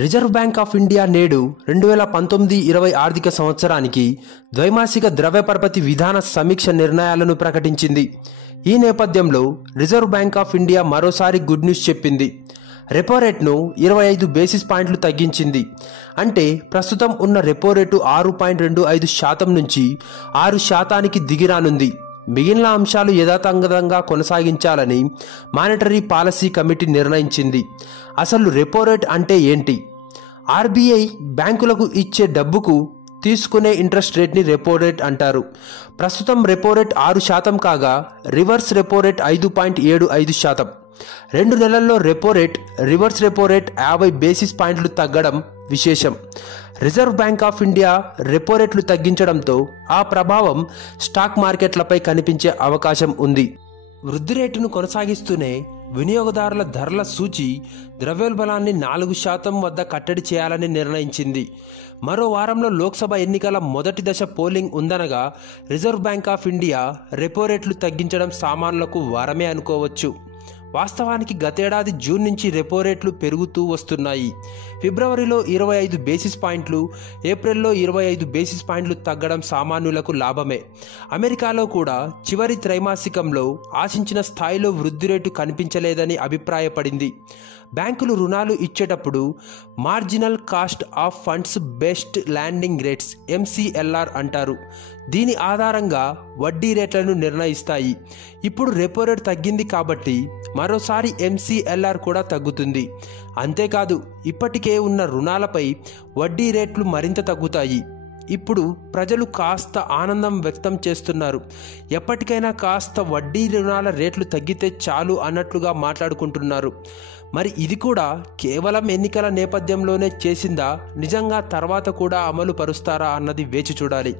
Reserve bank of India నేడు 2019-20 ఆర్థిక సంవత్సరానికి ద్వైమాసిక ద్రవ్య పరపతి విధాన సమీక్ష నిర్ణయాలను ప్రకటించింది. ఈ నేపథ్యంలో రిజర్వ్ బ్యాంక్ ఆఫ్ ఇండియా మరోసారి గుడ్ న్యూస్ చెప్పింది. రెపో రేట్ను 25 బేసిస్ పాయింట్లు తగ్గించింది. అంటే ప్రస్తుతం ఉన్న రెపో రేటు 6.25% నుంచి 6%కి దిగిరానుంది. మిగిలిన అంశాలు యథాతథంగా కొనసాగించాలని మానిటరీ పాలసీ కమిటీ నిర్ణయించింది. అసలు రెపో రేట్ అంటే ఏంటి? ఆర్బీఐ బ్యాంకులకు ఇచ్చే డబ్బుకు తీసుకునే ఇంట్రెస్ట్ రేట్ని రెపో రేట్ అంటారు. ప్రస్తుతం రెపో రేట్ 6% కాగా రివర్స్ రెపో రేట్ 5.75%. 2 నెలల్లో repo rate reverse repo rate 50 basis పాయింట్లు తగ్గడం విశేషం. Reserve bank of India repo రేట్లు తగ్గించడంతో ఆ ప్రభావం స్టాక్ మార్కెట్లపై కనిపించే అవకాశం ఉంది. వృద్ధి రేటును కొనసాగిస్తూనే వినియోగదారుల ధరల సూచి ద్రవ్యోల్బణాన్ని 4% వద్ద కట్టడి చేయాలని నిర్ణయించింది. మరో వారంలో లోక్సభ ఎన్నికల మొదటి దశ పోలింగ్ ఉందనగా reserve bank of India repo రేట్లు తగ్గించడం సామాన్యులకు వరమే అనుకోవచ్చు. వాస్తవానికి గతేడాది జూన్ నుంచి రెపో రేట్లు పెరుగుతూ వస్తున్నాయి. ఫిబ్రవరిలో 25 బేసిస్ పాయింట్లు, ఏప్రిల్లో 25 బేసిస్ పాయింట్లు తగ్గడం సామాన్యులకు లాభమే. అమెరికాలో కూడా చివరి త్రైమాసికంలో ఆశించిన స్థాయిలో వృద్ధి రేటు కనిపించలేదని అభిప్రాయపడింది. బ్యాంకులు రుణాలు ఇచ్చేటప్పుడు marginal cost of funds based landing rates MCLR అంటారు. దీని ఆధారంగా వడ్డీ రేట్లను నిర్ణయిస్తాయి. ఇప్పుడు రెపో రేట్ తగ్గింది కాబట్టి మరోసారి MCLR కూడా తగ్గుతుంది. అంతేకాదు, ఇప్పటికే ఉన్న రుణాలపై వడ్డీ రేట్లు మరింత తగ్గుతాయి. ఇప్పుడు ప్రజలు కాస్త ఆనందం వ్యక్తం చేస్తున్నారు. ఎప్పటికైనా కాస్త వడ్డీ రుణాల రేట్లు తగ్గితే చాలు అన్నట్లుగా మాట్లాడుకుంటున్నారు. మరి ఇది కూడా కేవలం ఎన్నికల నేపథ్యంలోనే చేసిందా, నిజంగా తర్వాత కూడా అమలు పరుస్తారా అన్నది వేచి చూడాలి.